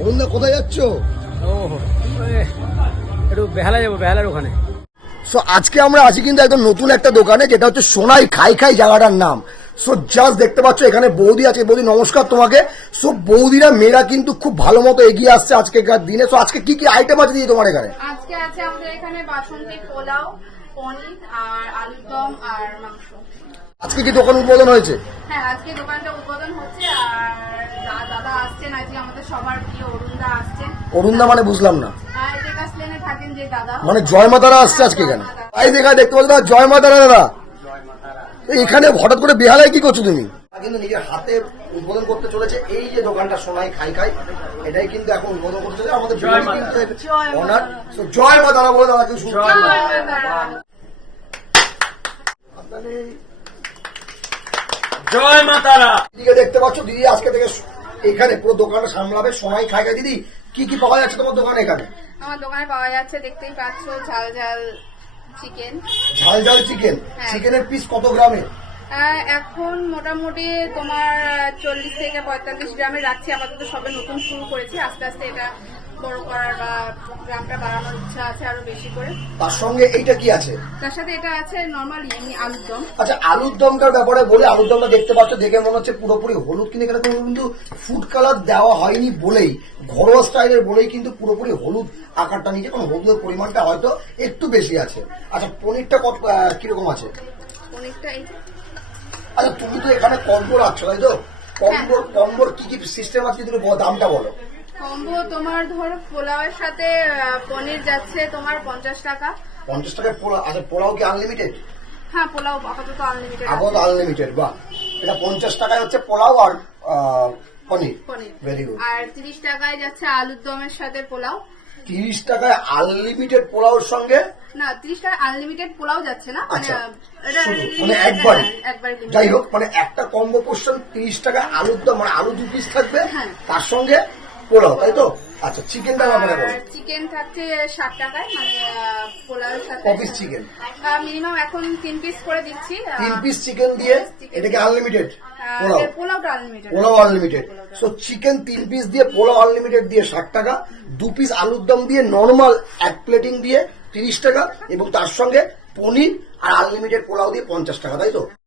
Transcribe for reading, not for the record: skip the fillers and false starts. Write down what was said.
অরুণদা কোথায় যাচ্ছ? ও একটু বেহালা যাবো, বেহালার ওখানে। সো আজকে আমরা আছি কিন্তু একদম নতুন একটা দোকানে, যেটা হচ্ছে সোনাই খাই খাই জায়গাটার নাম। সো জাস্ট দেখতে পাচ্ছ এখানে বৌদি আছে। বৌদি নমস্কার তোমাকে। সো বৌদিরা মেয়েরা কিন্তু খুব ভালো মতো এগিয়ে আসছে আজকেকার দিনে। সো আজকে কি কি আইটেম আছে দিদি তোমার এখানে? আজকে আছে আমাদের এখানে বাসন্তী পোলাও, পনির আর আলুর দম আর মাংস। আজকে কি দোকান উদ্বোধন হয়েছে? হ্যাঁ, আজকে দোকানটা উদ্বোধন হচ্ছে আর দাদা আসছেন আজকে, আমাদের সবার প্রিয় অরুণদা আসছেন। অরুণদা মানে বুঝলাম না। টেকাস লেনে থাকেন যে দাদা, মানে জয় মাতারা আসছে আজকে এখানে? তাই দেখা দেখতে পাচ্ছ জয় মাতারা দাদা। এখানে হঠাৎ করে বেহালায় কি করছো তুমি? কিন্তু নিজের হাতে উদ্বোধন করতে চলেছে এই যে দোকানটা সোনাই খাই খাই, এটাই কিন্তু এখন উদ্বোধন করতে চলেছে আমাদের অনার। জয় মা তারা বলে দাদাকে শুরু। জয় মা তারা। দিদিকে দেখতে পাচ্ছ, দিদি আজকে থেকে এখানে পুরো দোকানটা সামলাবে। সোনাই খাই খাই। দিদি কি কি পাওয়া যাচ্ছে তোমার দোকানে এখানে? আমার দোকানে পাওয়া যাচ্ছে, দেখতেই পাচ্ছ, ঝাল ঝাল চিকেন। ঝাল ঝাল চিকেন। হ্যাঁ। চিকেনের পিস কত গ্রামে? এখন মোটামুটি তোমার 40 থেকে 45 গ্রামে রাখছি। আপাতত সবে নতুন শুরু করেছি, আস্তে আস্তে এটা বড় করার বা গ্রামটা বাড়ানোর ইচ্ছা আছে আরো বেশি করে। তার সঙ্গে এইটা কি আছে? তার সাথে এটা আছে নর্মাল এমনি আলুর দম। আচ্ছা, আলুর দমটার ব্যাপারে বলে, আলুর দমটা দেখতে পাচ্ছ, দেখে মনে হচ্ছে পুরোপুরি হলুদ, কিন্তু এখানে কিন্তু ফুড কালার দেওয়া হয়নি বলেই, ঘরোয়া স্টাইলের বলেই কিন্তু পুরোপুরি হলুদ আকারটা নিচে, কারণ হলুদের পরিমাণটা হয়তো একটু বেশি আছে। আচ্ছা, পনিরটা কত কিরকম আছে? পনিরটা এই আচ্ছা, তুমি তো এখানে কম্বো রাখছো তাই তো? কম্বোর কি কি সিস্টেম আছে তুমি দামটা বলো। কম্বো তোমার ধরো পোলাওয়ের সাথে পনির যাচ্ছে তোমার 50 টাকা। 50 টাকায় পোলাও? আচ্ছা, পোলাও কি আনলিমিটেড? হ্যাঁ, পোলাও আপাতত আনলিমিটেড। আপাতত আনলিমিটেড, বাহ। এটা 50 টাকায় হচ্ছে পোলাও আর পনির। Very good. আর 30 টাকায় যাচ্ছে আলুর দমের সাথে পোলাও। 30 টাকায় আনলিমিটেড পোলাওর সঙ্গে? না, 30 টাকা আনলিমিটেড পোলাও যাচ্ছে না, আচ্ছা, এটা মানে একবারই। একবার। যাই হোক, মানে একটা কম্বো পোর্শন 30 টাকায় আলুর দম, মানে আলু 2 পিস থাকবে, হ্যাঁ। তার সঙ্গে পোলাও, তাই তো? আচ্ছা, চিকেনটা ব্যাপারে বলো। চিকেন থাকছে 60 টাকায়, মানে পোলাওয়ের সাথে। Copies chicken? মিনিমাম এখন 3 পিস করে দিচ্ছি। 3 পিস চিকেন দিয়ে এটাকে আনলিমিটেড পোলাও? পোলাওটা unlimited. Pulao unlimited. So chicken 3 piece দিয়ে, পোলাও আনলিমিটেড দিয়ে 60 টাকা, 2 পিস আলুর দম দিয়ে নর্মাল এক প্লেটিং দিয়ে 30 টাকা, এবং তার সঙ্গে পনির আর আনলিমিটেড পোলাও দিয়ে 50 টাকা, তাই তো?